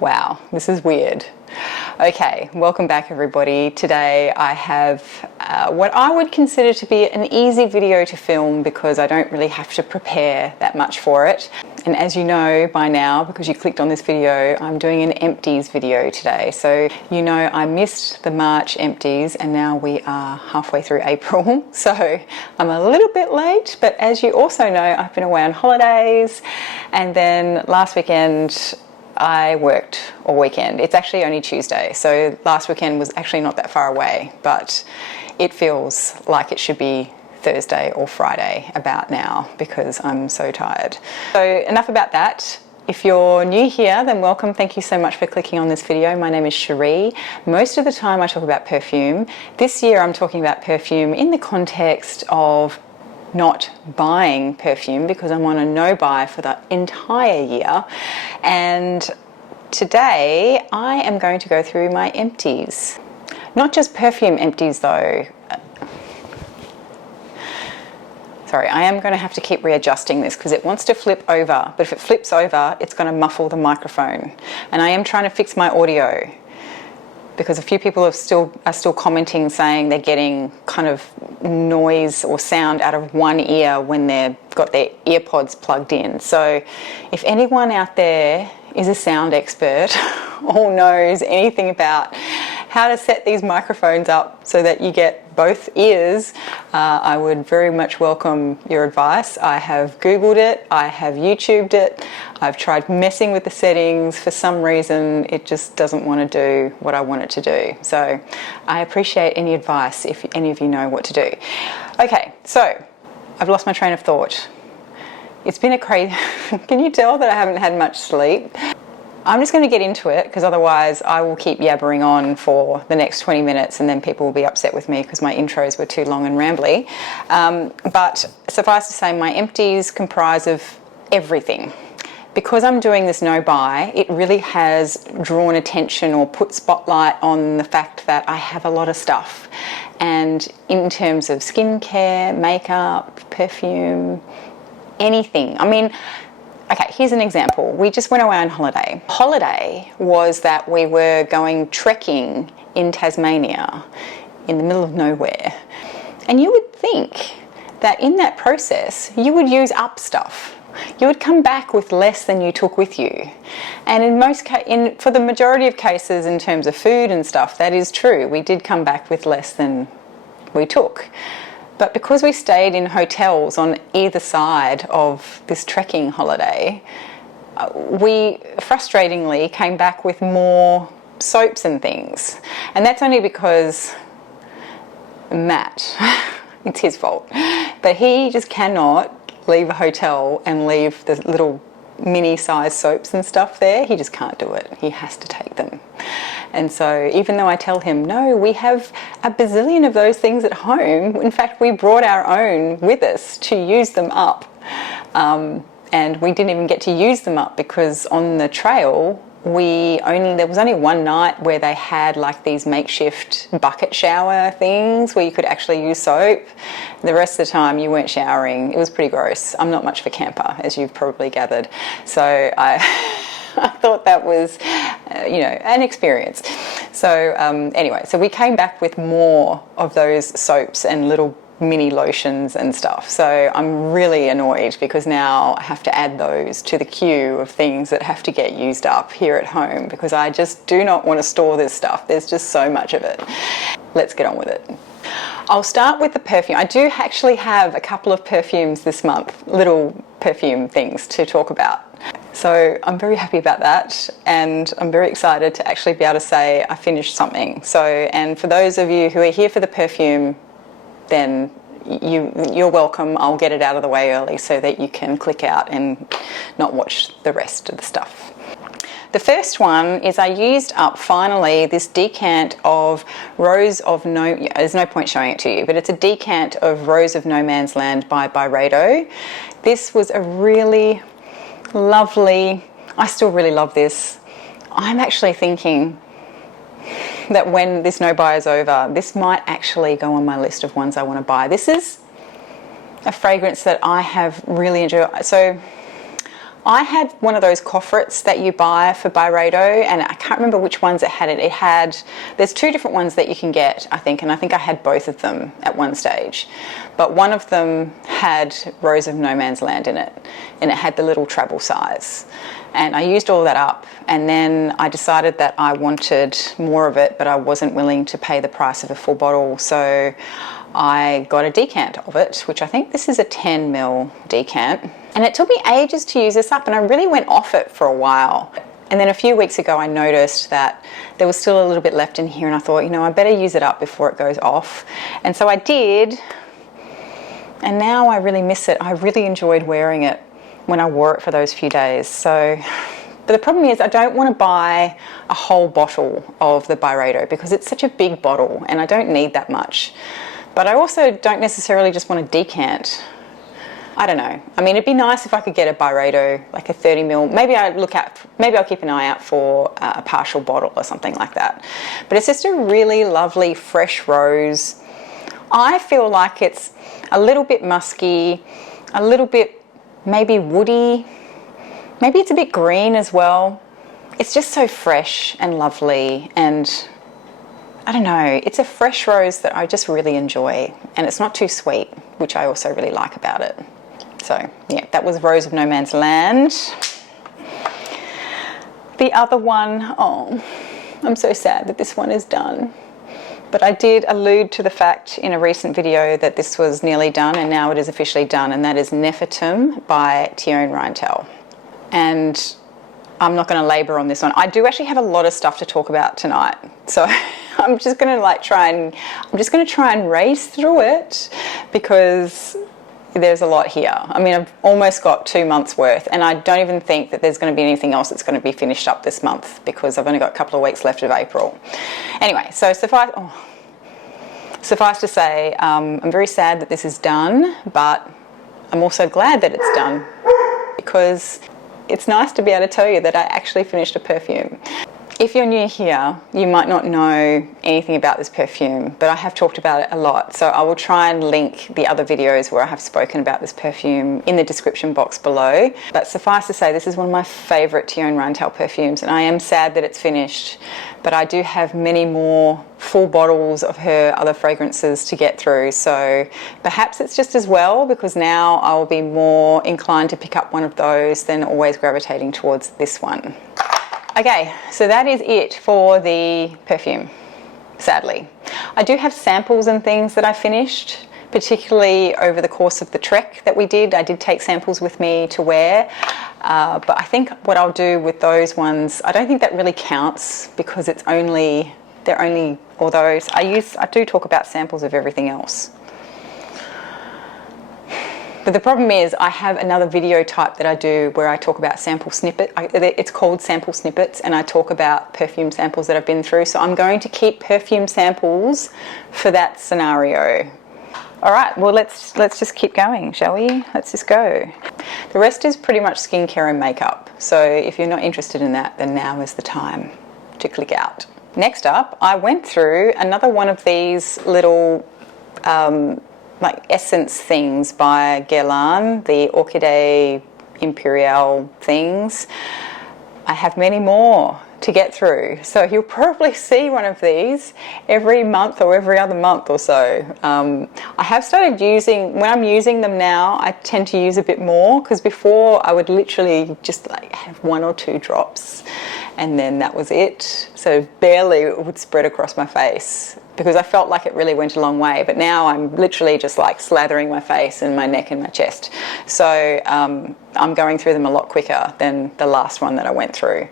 Wow, this is weird. Okay, welcome back everybody. Today I have what I would consider to be an easy video to film because I don't really have to prepare that much for it. And as you know by now, because you clicked on this video, I'm doing an empties video today. So you know I missed the March empties and now we are halfway through April. So I'm a little bit late, but as you also know, I've been away on holidays, and then last weekend I worked all weekend. It's actually only Tuesday, so last weekend was actually not that far away, but it feels like it should be Thursday or Friday about now because I'm so tired. So enough about that. If you're new here, then welcome. Thank you so much for clicking on this video. My name is Cherie. Most of the time I talk about perfume. This year I'm talking about perfume in the context of not buying perfume because I'm on a no buy for the entire year, and today I am going to go through my empties. Not just perfume empties though. Sorry, I am going to have to keep readjusting this because it wants to flip over, but if it flips over it's going to muffle the microphone, and I am trying to fix my audio because a few people are still commenting saying they're getting kind of noise or sound out of one ear when they've got their earpods plugged in. So if anyone out there is a sound expert or knows anything about how to set these microphones up so that you get both ears, I would very much welcome your advice. I have Googled it, I have YouTubed it, I've tried messing with the settings. For some reason it just doesn't want to do what I want it to do. So I appreciate any advice if any of you know what to do. Okay, so I've lost my train of thought. It's been a crazy... Can you tell that I haven't had much sleep? I'm just going to get into it because otherwise I will keep yabbering on for the next 20 minutes and then people will be upset with me because my intros were too long and rambly. But suffice to say, my empties comprise of everything. Because I'm doing this no buy, it really has drawn attention or put spotlight on the fact that I have a lot of stuff. And in terms of skincare, makeup, perfume, anything. I mean, okay, here's an example. We just went away on holiday. Holiday was that we were going trekking in Tasmania in the middle of nowhere. And you would think that in that process, you would use up stuff. You would come back with less than you took with you. And for the majority of cases in terms of food and stuff, that is true. We did come back with less than we took. But because we stayed in hotels on either side of this trekking holiday, we frustratingly came back with more soaps and things. And that's only because Matt, it's his fault, but he just cannot leave a hotel and leave the little mini size soaps and stuff there. He just can't do it. He has to take them. And so even though I tell him, no, we have a bazillion of those things at home. In fact, we brought our own with us to use them up. And we didn't even get to use them up because on the trail, there was only one night where they had like these makeshift bucket shower things where you could actually use soap. The rest of the time you weren't showering. It was pretty gross. I'm not much of a camper, as you've probably gathered. So I thought that was, an experience. So anyway, so we came back with more of those soaps and little mini lotions and stuff. So I'm really annoyed because now I have to add those to the queue of things that have to get used up here at home because I just do not want to store this stuff. There's just so much of it. Let's get on with it. I'll start with the perfume. I do actually have a couple of perfumes this month, little perfume things to talk about. So I'm very happy about that, and I'm very excited to actually be able to say I finished something. So, and for those of you who are here for the perfume, then you're welcome. I'll get it out of the way early so that you can click out and not watch the rest of the stuff. The first one is I used up finally this decant of Rose of No... There's no point showing it to you, but it's a decant of Rose of No Man's Land by Byredo. This was a really lovely... I still really love this. I'm actually thinking that when this no buy is over, this might actually go on my list of ones I want to buy. This is a fragrance that I have really enjoyed. So I had one of those coffrets that you buy for Byredo, and I can't remember which ones it had. It had, there's two different ones that you can get, I think, and I think I had both of them at one stage. But one of them had Rose of No Man's Land in it, and it had the little travel size. And I used all that up, and then I decided that I wanted more of it, but I wasn't willing to pay the price of a full bottle, so I got a decant of it, which I think this is a 10 ml decant. And it took me ages to use this up, and I really went off it for a while. And then a few weeks ago I noticed that there was still a little bit left in here, and I thought, you know, I better use it up before it goes off. And so I did, and now I really miss it. I really enjoyed wearing it when I wore it for those few days. So, but the problem is I don't want to buy a whole bottle of the Byredo because it's such a big bottle and I don't need that much. But I also don't necessarily just want a decant. I don't know. I mean, it'd be nice if I could get a Byredo, like a 30 ml. Maybe I'll keep an eye out for a partial bottle or something like that. But it's just a really lovely fresh rose. I feel like it's a little bit musky, a little bit maybe woody. Maybe it's a bit green as well. It's just so fresh and lovely, and I don't know, it's a fresh rose that I just really enjoy, and it's not too sweet, which I also really like about it. So yeah, that was Rose of No Man's Land. The other one, oh, I'm so sad that this one is done. But I did allude to the fact in a recent video that this was nearly done, and now it is officially done, and that is Nefertum by TRNP. And I'm not going to labour on this one. I do actually have a lot of stuff to talk about tonight, so I'm just going to try and race through it because there's a lot here. I mean, I've almost got 2 months worth, and I don't even think that there's going to be anything else that's going to be finished up this month because I've only got a couple of weeks left of April. Anyway, so suffice to say, I'm very sad that this is done, but I'm also glad that it's done because it's nice to be able to tell you that I actually finished a perfume. If you're new here, you might not know anything about this perfume, but I have talked about it a lot. So I will try and link the other videos where I have spoken about this perfume in the description box below. But suffice to say, this is one of my favourite TRNP perfumes, and I am sad that it's finished. But I do have many more full bottles of her other fragrances to get through. So perhaps it's just as well, because now I will be more inclined to pick up one of those than always gravitating towards this one. Okay, so that is it for the perfume, sadly. I do have samples and things that I finished, particularly over the course of the trek that we did. I did take samples with me to wear, but I think what I'll do with those ones, I don't think that really counts because although I do talk about samples of everything else. But the problem is I have another video type that I do where I talk about sample snippet. It's called sample snippets, and I talk about perfume samples that I've been through. So I'm going to keep perfume samples for that scenario. All right, well, let's just keep going, shall we? Let's just go. The rest is pretty much skincare and makeup. So if you're not interested in that, then now is the time to click out. Next up, I went through another one of these little like essence things by Guerlain, the Orchidee Imperiale things. I have many more to get through, so you'll probably see one of these every month or every other month or so. I have started using, when I'm using them now, I tend to use a bit more, because before I would literally just like have 1 or 2 drops and then that was it. So barely it would spread across my face because I felt like it really went a long way. But now I'm literally just like slathering my face and my neck and my chest. So I'm going through them a lot quicker than the last one that I went through.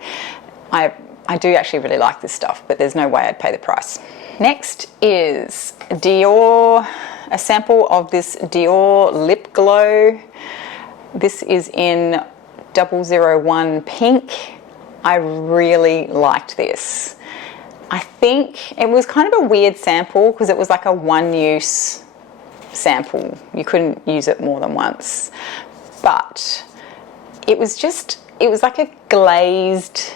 I do actually really like this stuff, but there's no way I'd pay the price. Next is Dior, a sample of this Dior Lip Glow. This is in 001 Pink. I really liked this. I think it was kind of a weird sample because it was like a one-use sample. You couldn't use it more than once. But it was like a glazed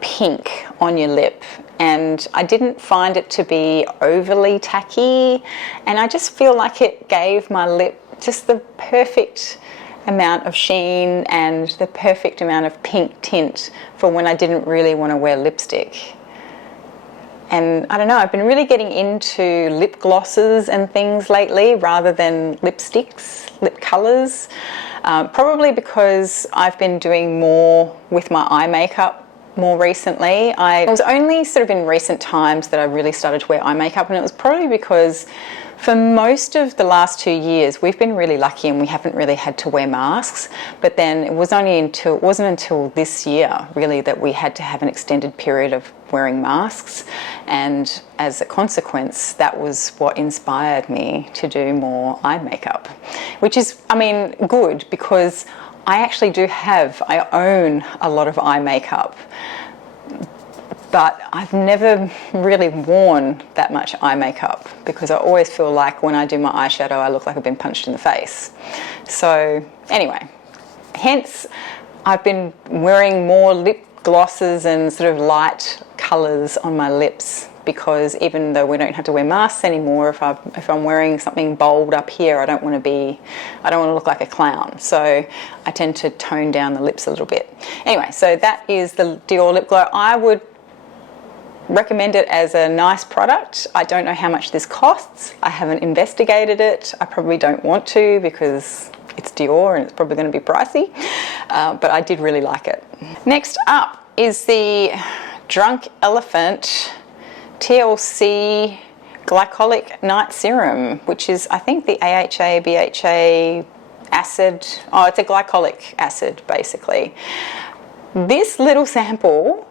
pink on your lip, and I didn't find it to be overly tacky, and I just feel like it gave my lip just the perfect amount of sheen and the perfect amount of pink tint for when I didn't really want to wear lipstick. And I don't know, I've been really getting into lip glosses and things lately rather than lipsticks, lip colours. Probably because I've been doing more with my eye makeup more recently. It was only sort of in recent times that I really started to wear eye makeup, and it was probably because for most of the last 2 years we've been really lucky and we haven't really had to wear masks, but then it wasn't until this year really that we had to have an extended period of wearing masks, and as a consequence that was what inspired me to do more eye makeup, which is, I mean, good, because I own a lot of eye makeup, but I've never really worn that much eye makeup because I always feel like when I do my eyeshadow I look like I've been punched in the face. So anyway, hence I've been wearing more lip glosses and sort of light colours on my lips, because even though we don't have to wear masks anymore, if I'm wearing something bold up here, I don't want to look like a clown. So I tend to tone down the lips a little bit. Anyway, so that is the Dior Lip Glow. I would recommend it as a nice product. I don't know how much this costs. I haven't investigated it. I probably don't want to because it's Dior and it's probably going to be pricey, but I did really like it. Next up is the Drunk Elephant TLC Glycolic Night Serum, which is, I think, the AHA, BHA acid. Oh, it's a glycolic acid, basically. This little sample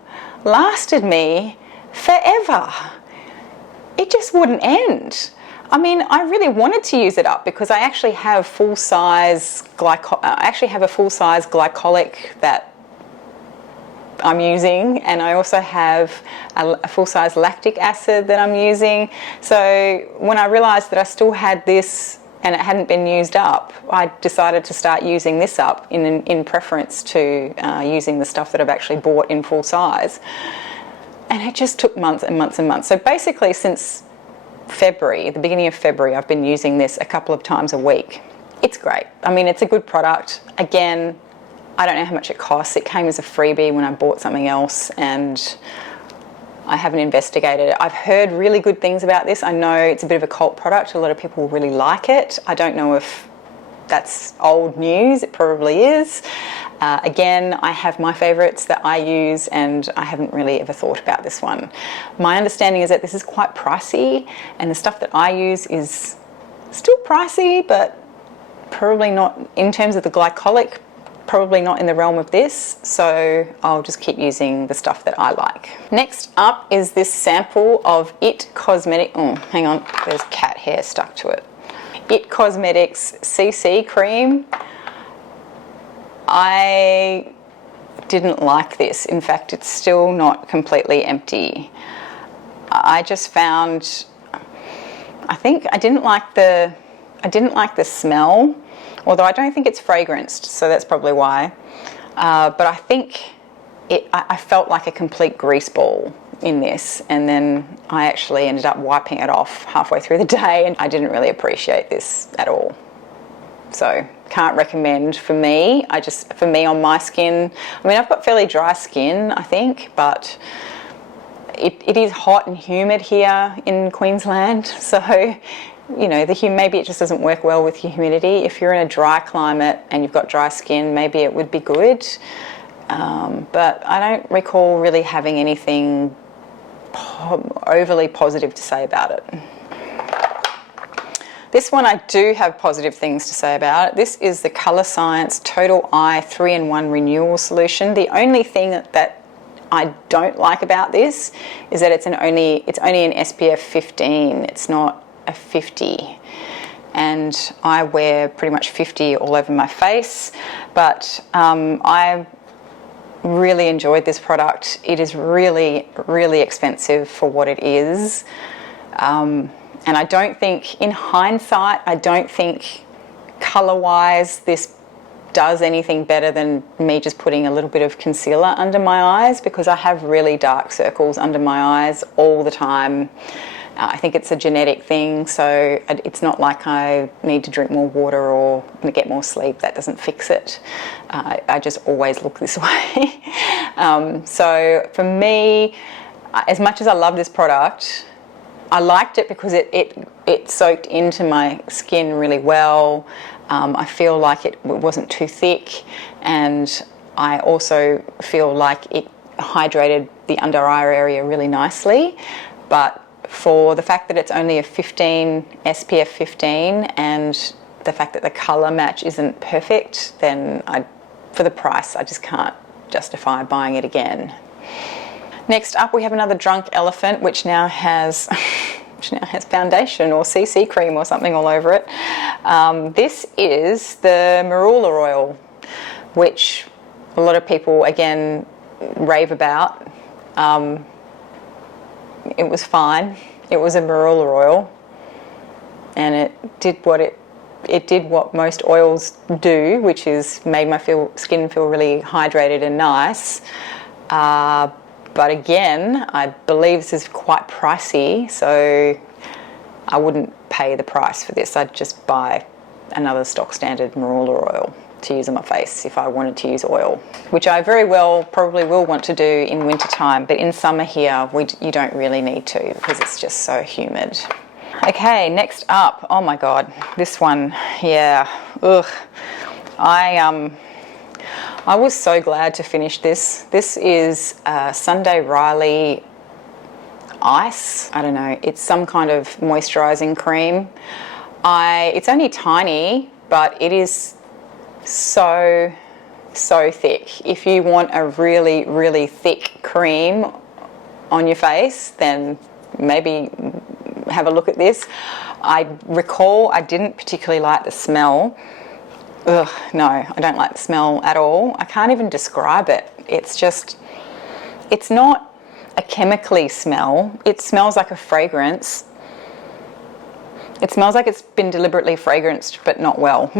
lasted me forever. It just wouldn't end. I mean, I really wanted to use it up because I actually have a full-size glycolic that I'm using, and I also have a full-size lactic acid that I'm using. So when I realised that I still had this and it hadn't been used up, I decided to start using this up in preference to using the stuff that I've actually bought in full size. And it just took months and months and months. So basically since February, the beginning of February, I've been using this a couple of times a week. It's great. I mean, it's a good product. Again, I don't know how much it costs. It came as a freebie when I bought something else, and I haven't investigated it. I've heard really good things about this. I know it's a bit of a cult product. A lot of people really like it. I don't know if that's old news. It probably is. Again, I have my favourites that I use, and I haven't really ever thought about this one. My understanding is that this is quite pricey, and the stuff that I use is still pricey, but probably not, in terms of the glycolic, probably not in the realm of this, so I'll just keep using the stuff that I like. Next up is this sample of It Cosmetics, oh, hang on, there's cat hair stuck to it. It Cosmetics CC Cream. I didn't like this. In fact, it's still not completely empty. I just found, I think I didn't like the smell, although I don't think it's fragranced, so that's probably why. But I think I felt like a complete grease ball in this, and then I actually ended up wiping it off halfway through the day, and I didn't really appreciate this at all. So can't recommend for me. For me on my skin, I mean, I've got fairly dry skin, I think, but it is hot and humid here in Queensland, so you know, maybe it just doesn't work well with humidity. If you're in a dry climate and you've got dry skin, maybe it would be good, but I don't recall really having anything overly positive to say about it. This one I do have positive things to say about. This is the Colorscience Total Eye 3-in-1 Renewal Solution. The only thing that I don't like about this is that it's only an SPF 15. It's not a 50. And I wear pretty much 50 all over my face, but I really enjoyed this product. It is really, really expensive for what it is. And I don't think, in hindsight, I don't think colour-wise this does anything better than me just putting a little bit of concealer under my eyes, because I have really dark circles under my eyes all the time. I think it's a genetic thing, so it's not like I need to drink more water or get more sleep. That doesn't fix it. I just always look this way. So for me, as much as I love this product, I liked it because it soaked into my skin really well. I feel like it wasn't too thick, and I also feel like it hydrated the under eye area really nicely. But for the fact that it's only a 15 SPF 15 and the fact that the colour match isn't perfect, then for the price I just can't justify buying it again. Next up we have another Drunk Elephant, which now has foundation or CC cream or something all over it. This is the Marula oil, which a lot of people again rave about. It was fine. It was a Marula oil, and it did what most oils do, which is made my skin feel really hydrated and nice. But again, I believe this is quite pricey, so I wouldn't pay the price for this. I'd just buy another stock standard Marula oil to use on my face if I wanted to use oil, which I very well probably will want to do in winter time, but in summer here you don't really need to because it's just so humid. Okay, next up, oh my god, this one, yeah, ugh. I was so glad to finish this. This is Sunday Riley Ice. I don't know, it's some kind of moisturising cream. It's only tiny, but it is so thick. If you want a really, really thick cream on your face, then maybe have a look at this. I recall I didn't particularly like the smell. Ugh, no, I don't like the smell at all. I can't even describe it. It's not a chemically smell. It smells like a fragrance. It smells like it's been deliberately fragranced, but not well.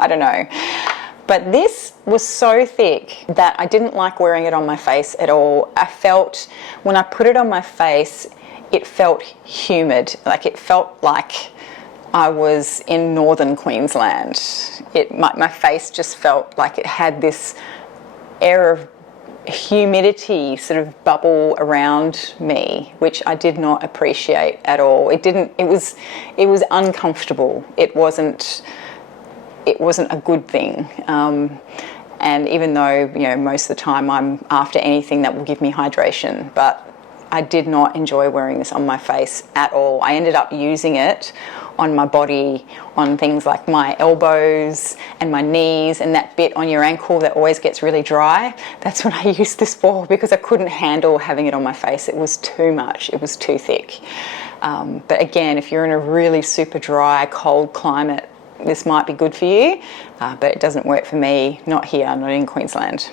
I don't know. But this was so thick that I didn't like wearing it on my face at all. I felt, when I put it on my face, it felt humid. Like it felt like I was in northern Queensland. My face just felt like it had this air of humidity sort of bubble around me, which I did not appreciate at all. It was uncomfortable. It wasn't a good thing. And even though, you know, most of the time I'm after anything that will give me hydration, but I did not enjoy wearing this on my face at all. I ended up using it on my body, on things like my elbows and my knees and that bit on your ankle that always gets really dry. That's what I used this for, because I couldn't handle having it on my face. It was too much. It was too thick. But again, if you're in a really super dry, cold climate, this might be good for you, but it doesn't work for me, not here, not in Queensland.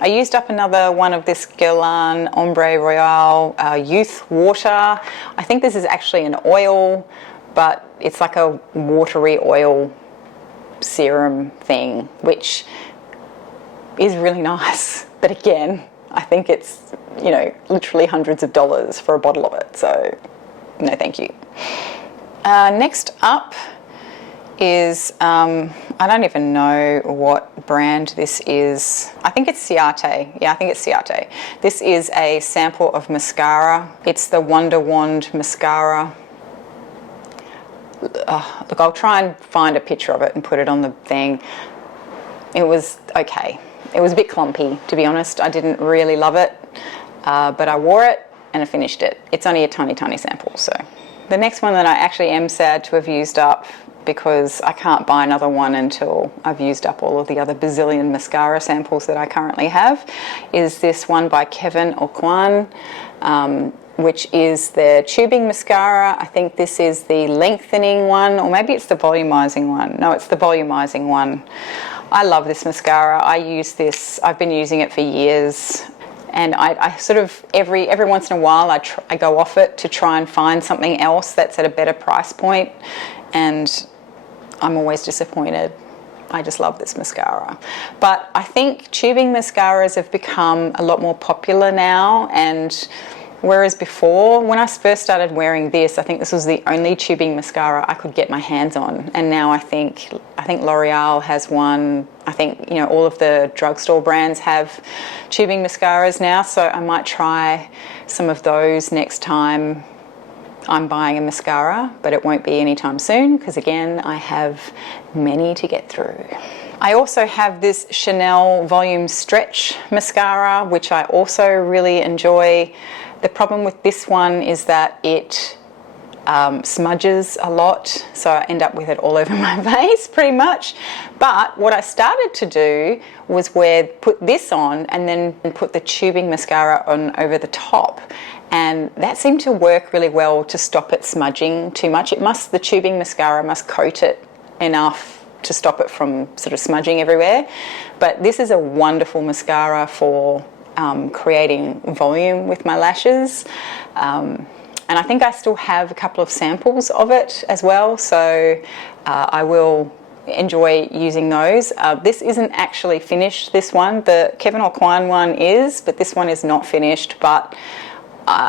I used up another one of this Guerlain Ambre Royale Youth Water. I think this is actually an oil, but it's like a watery oil serum thing, which is really nice. But again, I think it's, you know, literally hundreds of dollars for a bottle of it. So no, thank you. Next up is, I don't even know what brand this is. I think it's Ciate. Yeah, I think it's Ciate. This is a sample of mascara. It's the Wonderwand mascara. Look, I'll try and find a picture of it and put it on the thing. It was okay. It was a bit clumpy, to be honest. I didn't really love it, but I wore it and I finished it. It's only a tiny, tiny sample, so. The next one that I actually am sad to have used up, because I can't buy another one until I've used up all of the other bazillion mascara samples that I currently have, is this one by Kevyn which is the tubing mascara. I think this is the lengthening one, or maybe it's the volumizing one. No, it's the volumizing one. I love this mascara. I use this, I've been using it for years. And I sort of, every once in a while, I go off it to try and find something else that's at a better price point. And I'm always disappointed. I just love this mascara. But I think tubing mascaras have become a lot more popular now, and Whereas before, when I first started wearing this, I think this was the only tubing mascara I could get my hands on. And now I think L'Oreal has one. I think, you know, all of the drugstore brands have tubing mascaras now. So I might try some of those next time I'm buying a mascara, but it won't be anytime soon because, again, I have many to get through. I also have this Chanel Volume Stretch mascara, which I also really enjoy. The problem with this one is that it smudges a lot, so I end up with it all over my face pretty much. But what I started to do was put this on and then put the tubing mascara on over the top, and that seemed to work really well to stop it smudging too much. The tubing mascara must coat it enough to stop it from sort of smudging everywhere. But this is a wonderful mascara for creating volume with my lashes, and I think I still have a couple of samples of it as well, so I will enjoy using those. This isn't actually finished, this one. The Kevyn Aucoin one is, but this one is not finished, but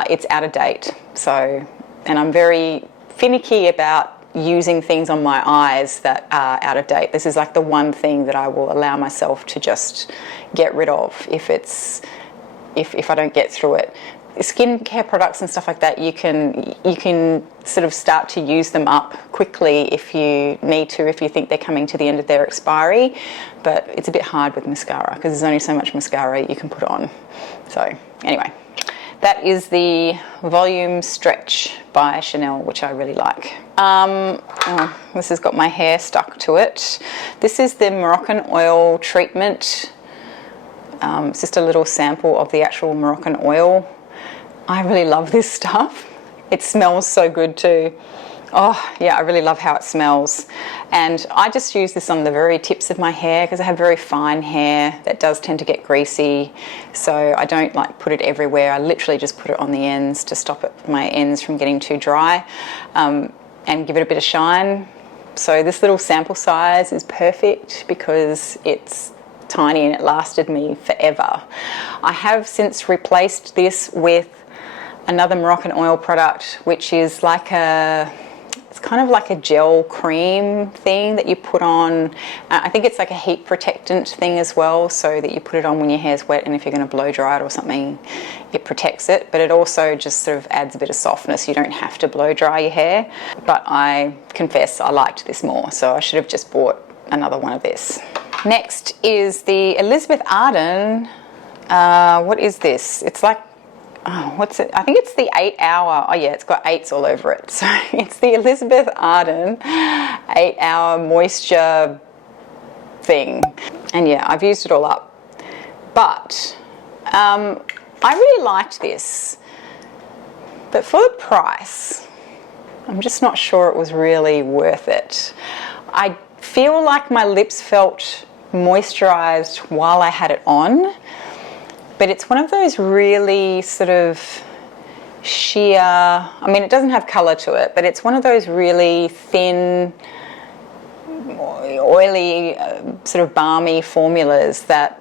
it's out of date. So, and I'm very finicky about using things on my eyes that are out of date. This is like the one thing that I will allow myself to just get rid of if I don't get through it. Skincare products and stuff like that, you can sort of start to use them up quickly if you need to, if you think they're coming to the end of their expiry, but it's a bit hard with mascara because there's only so much mascara you can put on. So anyway, that is the Volume Stretch by Chanel, which I really like. This has got my hair stuck to it. This is the Moroccan Oil Treatment. It's just a little sample of the actual Moroccan oil. I really love this stuff. It smells so good too. Oh yeah, I really love how it smells. And I just use this on the very tips of my hair because I have very fine hair that does tend to get greasy. So I don't like put it everywhere. I literally just put it on the ends to stop my ends from getting too dry, and give it a bit of shine. So this little sample size is perfect because it's tiny and it lasted me forever. I have since replaced this with another Moroccan oil product, which is it's kind of like a gel cream thing that you put on. I think it's like a heat protectant thing as well, so that you put it on when your hair's wet, and if you're going to blow dry it or something, it protects it, but it also just sort of adds a bit of softness. You don't have to blow dry your hair, but I confess I liked this more, so I should have just bought another one of this. Next is the Elizabeth Arden. What is this? It's like, what's it? I think it's the 8 hour. Oh yeah, it's got 8s all over it. So it's the Elizabeth Arden 8 hour moisture thing. And yeah, I've used it all up. But I really liked this. But for the price, I'm just not sure it was really worth it. I feel like my lips felt moisturized while I had it on, but it's one of those really sort of sheer, I mean, it doesn't have color to it, but it's one of those really thin, oily, sort of balmy formulas that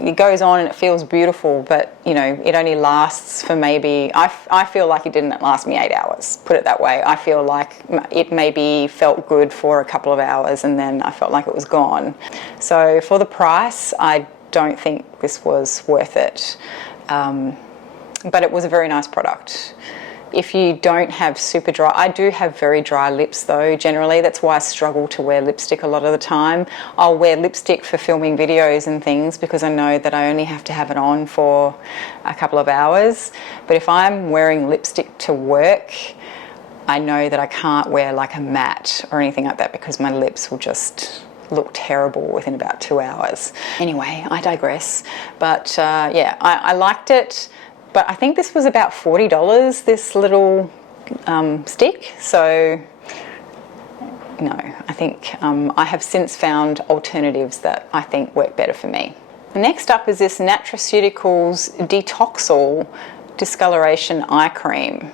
it goes on and it feels beautiful, but you know, it only lasts for maybe, I feel like it didn't last me 8 hours, put it that way. I feel like it maybe felt good for a couple of hours and then I felt like it was gone. So for the price, I don't think this was worth it, but it was a very nice product. If you don't have super dry, I do have very dry lips though, generally. That's why I struggle to wear lipstick a lot of the time. I'll wear lipstick for filming videos and things because I know that I only have to have it on for a couple of hours. But if I'm wearing lipstick to work, I know that I can't wear like a matte or anything like that because my lips will just look terrible within about 2 hours. Anyway, I digress. But yeah, I liked it. But I think this was about $40, this little stick. So, no, I think I have since found alternatives that I think work better for me. Next up is this Natraceuticals Detoxal Discoloration Eye Cream.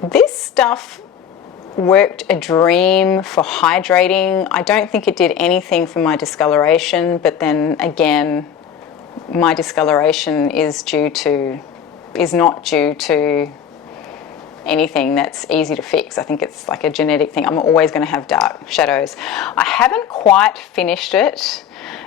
This stuff worked a dream for hydrating. I don't think it did anything for my discoloration, but then again, my discoloration is due to is not due to anything that's easy to fix. I think it's like a genetic thing. I'm always going to have dark shadows. I haven't quite finished it,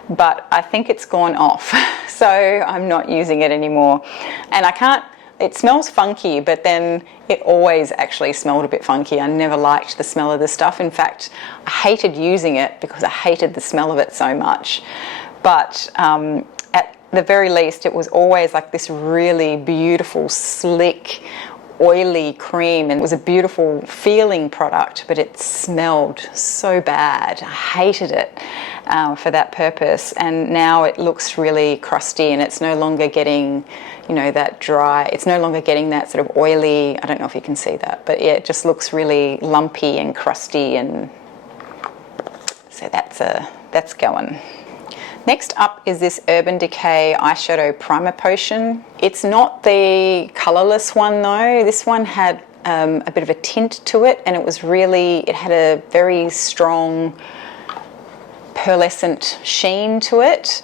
but I think it's gone off. So I'm not using it anymore. And I can't, it smells funky, but then it always actually smelled a bit funky. I never liked the smell of this stuff. In fact, I hated using it because I hated the smell of it so much. But at the very least, it was always like this really beautiful, slick, oily cream, and it was a beautiful feeling product, but it smelled so bad. I hated it for that purpose. And now it looks really crusty, and it's no longer getting, you know, that dry, it's no longer getting that sort of oily, I don't know if you can see that, but yeah, it just looks really lumpy and crusty, and so that's going. Next up is this Urban Decay eyeshadow primer potion. It's not the colourless one though. This one had a bit of a tint to it, and it had a very strong pearlescent sheen to it,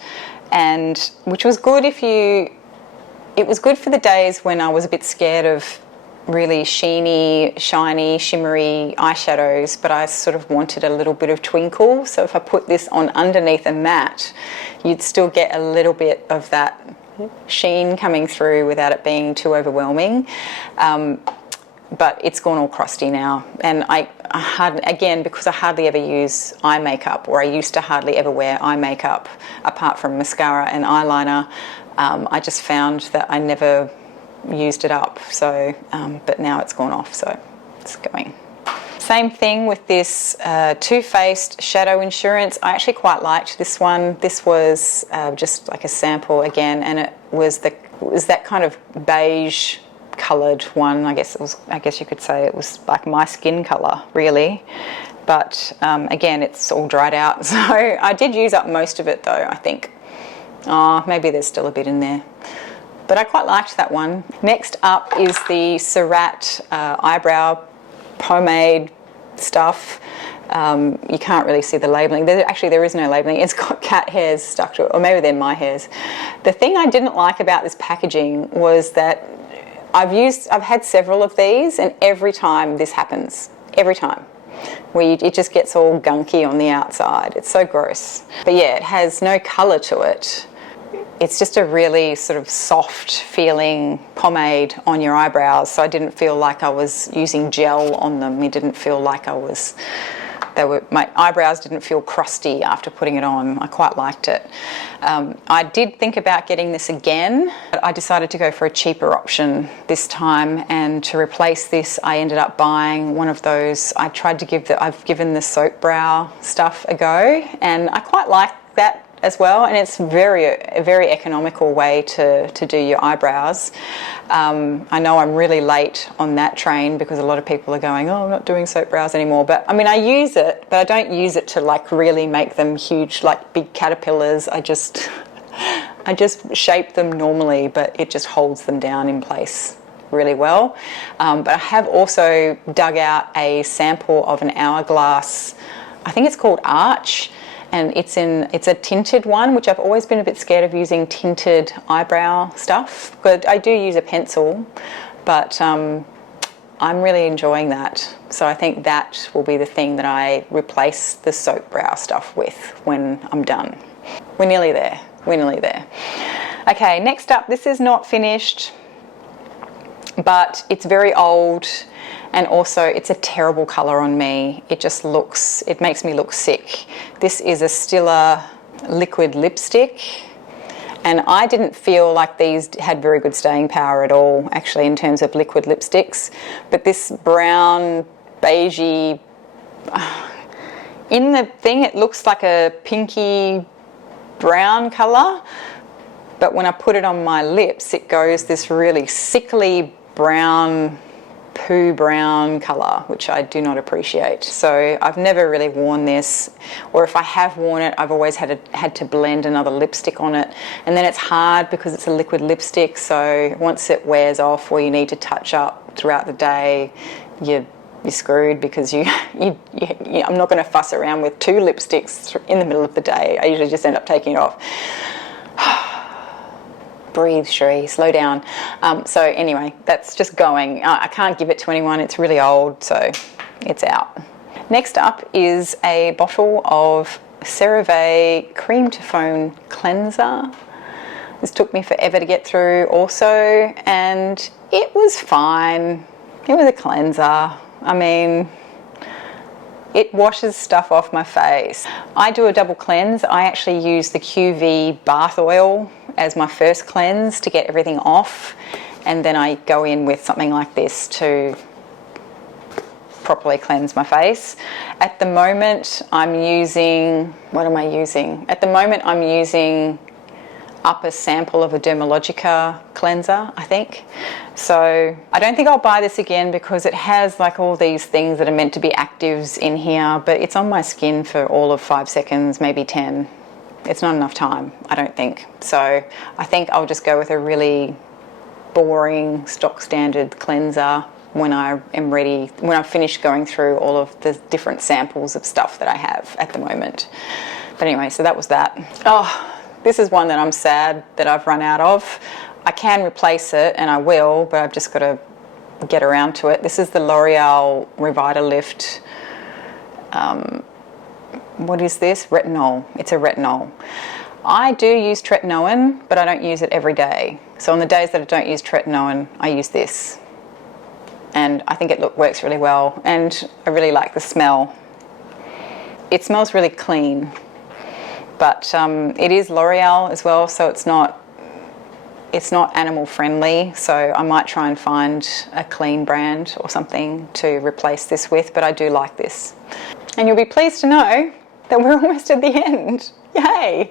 and which was good it was good for the days when I was a bit scared of really sheeny, shiny, shimmery eyeshadows, but I sort of wanted a little bit of twinkle. So if I put this on underneath a matte, you'd still get a little bit of that sheen coming through without it being too overwhelming. But it's gone all crusty now. And again, because I hardly ever use eye makeup, or I used to hardly ever wear eye makeup apart from mascara and eyeliner, I just found that I never used it up, so but now it's gone off, so it's going. Same thing with this Too Faced Shadow Insurance. I actually quite liked this one. This was just like a sample again, and it was that kind of beige coloured one. I guess you could say it was like my skin colour really, but again, it's all dried out. So I did use up most of it though, I think. Maybe there's still a bit in there. But I quite liked that one. Next up is the Cerave eyebrow pomade stuff. You can't really see the labelling. There is no labelling. It's got cat hairs stuck to it, or maybe they're my hairs. The thing I didn't like about this packaging was that I've had several of these, and every time this happens, every time, where it just gets all gunky on the outside. It's so gross. But yeah, it has no colour to it. It's just a really sort of soft feeling pomade on your eyebrows, so I didn't feel like I was using gel on them. It didn't feel like my eyebrows didn't feel crusty after putting it on. I quite liked it. I did think about getting this again, but I decided to go for a cheaper option this time, and to replace this I ended up buying one of those. I've given the soap brow stuff a go, and I quite like that as well, and it's a very economical way to do your eyebrows. I know I'm really late on that train because a lot of people are going, oh, I'm not doing soap brows anymore. But I mean, I use it, but I don't use it to like really make them huge, like big caterpillars. I just shape them normally, but it just holds them down in place really well. But I have also dug out a sample of an Hourglass, I think it's called Arch, and it's a tinted one, which I've always been a bit scared of using tinted eyebrow stuff. But I do use a pencil, but I'm really enjoying that. So I think that will be the thing that I replace the soap brow stuff with when I'm done. We're nearly there. Okay, next up, this is not finished, but it's very old. And also, it's a terrible colour on me. It makes me look sick. This is a Stila liquid lipstick. And I didn't feel like these had very good staying power at all, actually, in terms of liquid lipsticks. But this brown, beigey, in the thing, it looks like a pinky brown colour. But when I put it on my lips, it goes this really sickly brown, poo brown colour, which I do not appreciate. So I've never really worn this, or if I have worn it, I've always had to blend another lipstick on it, and then it's hard because it's a liquid lipstick, so once it wears off or you need to touch up throughout the day, you're screwed, because I'm not going to fuss around with two lipsticks in the middle of the day. I usually just end up taking it off. Breathe, Cherie, slow down. So anyway, that's just going. I can't give it to anyone. It's really old, so it's out. Next up is a bottle of Cerave Cream to Foam Cleanser. This took me forever to get through also, and it was fine. It was a cleanser. I mean, it washes stuff off my face. I do a double cleanse. I actually use the QV bath oil as my first cleanse to get everything off, and then I go in with something like this to properly cleanse my face. At the moment I'm using, what am I using? At the moment I'm using up a sample of a Dermalogica cleanser, I think. So I don't think I'll buy this again because it has like all these things that are meant to be actives in here, but it's on my skin for all of 5 seconds, maybe 10. It's not enough time, I don't think. So I think I'll just go with a really boring stock standard cleanser when I am ready, when I've finished going through all of the different samples of stuff that I have at the moment. But anyway, so that was that. Oh, this is one that I'm sad that I've run out of. I can replace it, and I will, but I've just got to get around to it. This is the L'Oreal Revitalift. What is this? Retinol. It's a retinol. I do use tretinoin, but I don't use it every day. So on the days that I don't use tretinoin, I use this. And I think it works really well, and I really like the smell. It smells really clean, but it is L'Oreal as well, so it's not animal friendly, so I might try and find a clean brand or something to replace this with, but I do like this. And you'll be pleased to know that we're almost at the end. Yay!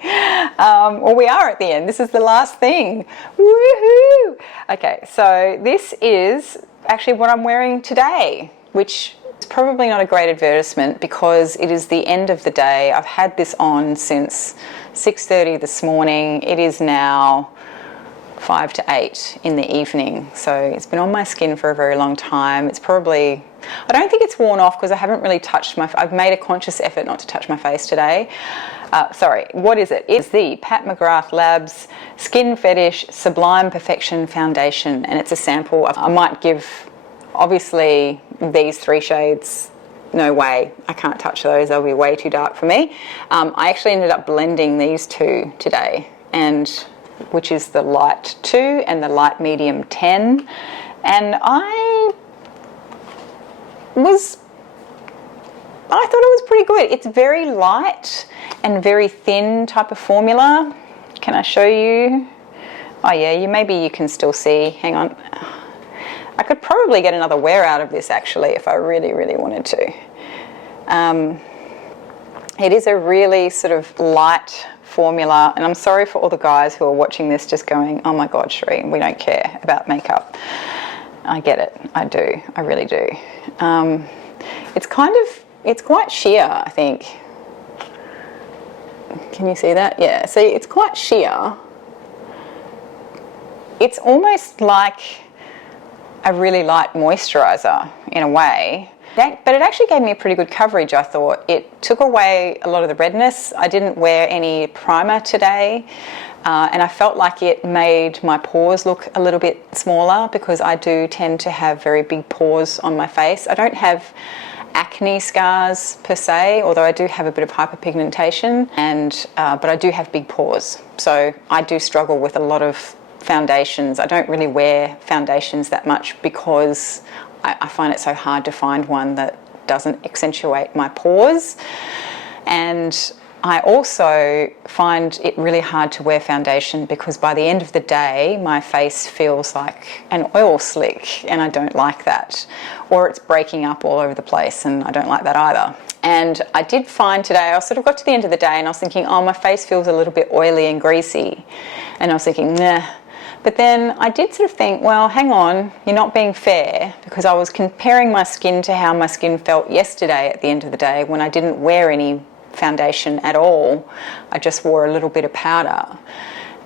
Well, we are at the end. This is the last thing. Woohoo! Okay, so this is actually what I'm wearing today, which is probably not a great advertisement because it is the end of the day. I've had this on since 6:30 this morning. It is now 5 to 8 in the evening, so it's been on my skin for a very long time. It's probably, I don't think it's worn off because I haven't really touched I've made a conscious effort not to touch my face today. Sorry, what is it? It's the Pat McGrath Labs Skin Fetish Sublime Perfection Foundation, and it's a sample. I might give, obviously, these 3 shades, no way, I can't touch those, they'll be way too dark for me. I actually ended up blending these 2 today, and which is the light 2 and the light medium 10, and I thought it was pretty good. It's very light and very thin type of formula. Can I show you? Oh yeah, maybe you can still see. Hang on. I could probably get another wear out of this actually if I really, really wanted to. It is a really sort of light formula, and I'm sorry for all the guys who are watching this just going, oh my God, Cherie, we don't care about makeup. I get it. I do. I really do. It's quite sheer, I think. Can you see that? Yeah, see, it's quite sheer. It's almost like a really light moisturiser in a way. But it actually gave me a pretty good coverage, I thought. It took away a lot of the redness. I didn't wear any primer today, and I felt like it made my pores look a little bit smaller because I do tend to have very big pores on my face. I don't have acne scars per se, although I do have a bit of hyperpigmentation, but I do have big pores. So I do struggle with a lot of foundations. I don't really wear foundations that much because I find it so hard to find one that doesn't accentuate my pores. And I also find it really hard to wear foundation because by the end of the day, my face feels like an oil slick, and I don't like that. Or it's breaking up all over the place, and I don't like that either. And I did find today, I sort of got to the end of the day and I was thinking, oh, my face feels a little bit oily and greasy. And I was thinking, nah. But then I did sort of think, well, hang on, you're not being fair, because I was comparing my skin to how my skin felt yesterday at the end of the day when I didn't wear any foundation at all. I just wore a little bit of powder.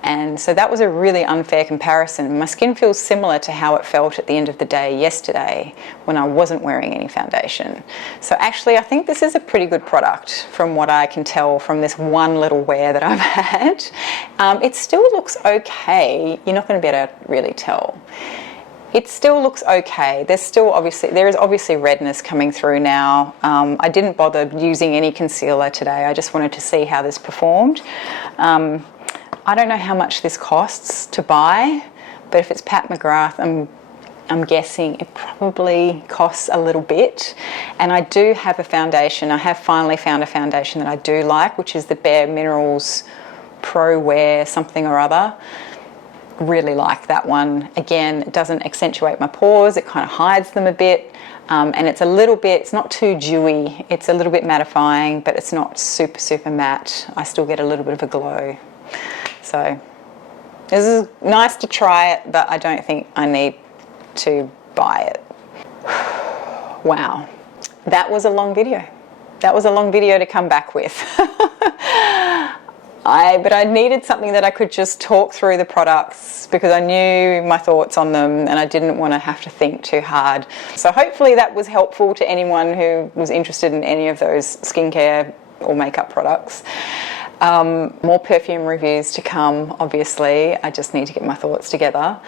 And so that was a really unfair comparison. My skin feels similar to how it felt at the end of the day yesterday when I wasn't wearing any foundation. So actually I think this is a pretty good product from what I can tell from this one little wear that I've had. It still looks okay. You're not going to be able to really tell. It still looks okay. There is obviously redness coming through now. I didn't bother using any concealer today. I just wanted to see how this performed. I don't know how much this costs to buy, but if it's Pat McGrath, I'm guessing it probably costs a little bit. And I do have a foundation. I have finally found a foundation that I do like, which is the Bare Minerals Pro Wear something or other. Really like that one. Again, it doesn't accentuate my pores, it kind of hides them a bit. And it's a little bit, it's not too dewy, it's a little bit mattifying, but it's not super, super matte. I still get a little bit of a glow. So this is nice to try it, but I don't think I need to buy it. Wow, that was a long video. That was a long video to come back with. But I needed something that I could just talk through the products because I knew my thoughts on them and I didn't want to have to think too hard. So hopefully that was helpful to anyone who was interested in any of those skincare or makeup products. More perfume reviews to come, obviously. I just need to get my thoughts together.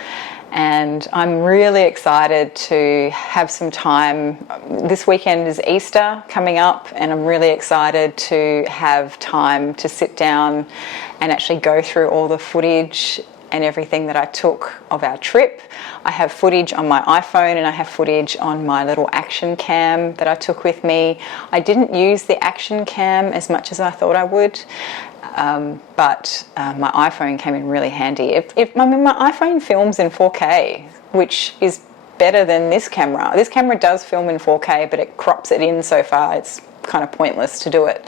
And I'm really excited to have some time. This weekend is Easter coming up, and I'm really excited to have time to sit down and actually go through all the footage and everything that I took of our trip. I have footage on my iPhone and I have footage on my little action cam that I took with me. I didn't use the action cam as much as I thought I would, but my iPhone came in really handy. I mean, my iPhone films in 4K, which is better than this camera. This camera does film in 4K, but it crops it in so far, it's kind of pointless to do it.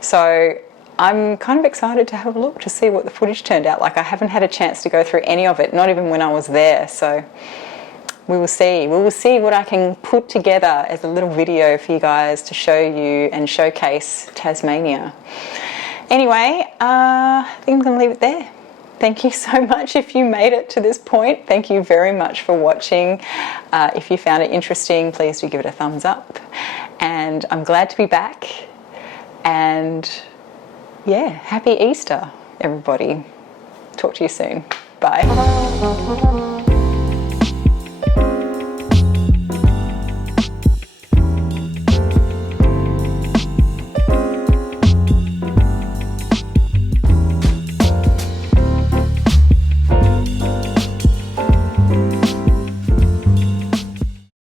So I'm kind of excited to have a look to see what the footage turned out like. I haven't had a chance to go through any of it, not even when I was there. So we will see. We will see what I can put together as a little video for you guys to show you and showcase Tasmania. Anyway, I think I'm going to leave it there. Thank you so much if you made it to this point. Thank you very much for watching. If you found it interesting, please do give it a thumbs up. And I'm glad to be back. And yeah, happy Easter, everybody. Talk to you soon. Bye.